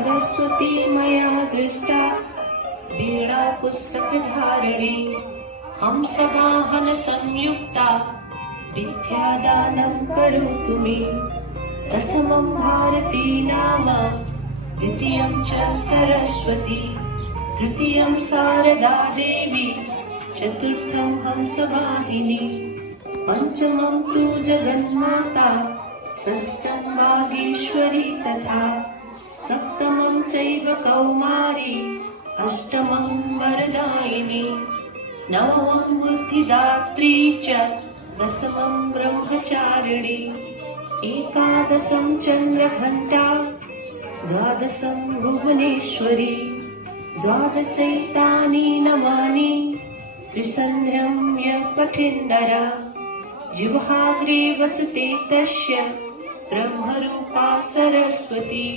सरस्वती मया दृष्टा वीणा पुस्तकधारिणी हंसवाहन संयुक्ता विद्यादानं करोतु मे। प्रथमं भारती नाम द्वितीयं च सरस्वती तृतीयं शारदा देवी चतुर्थं हंसवाहिनी पंचमं तु जगन्माता षष्ठं वागीश्वरी तथा सप्तमं चैव कौमारी अष्टमं वरदायिनी नवमं बुद्धिदात्री च दशमं ब्रह्मचारिणी एकादशं चन्द्रघण्टा द्वादशं भुवनेश्वरी द्वादशैतानि नामानि त्रिसन्ध्यं यः पठेन्नर जिह्वाग्रे वसते तस्य ब्रह्मरूपा सरस्वती।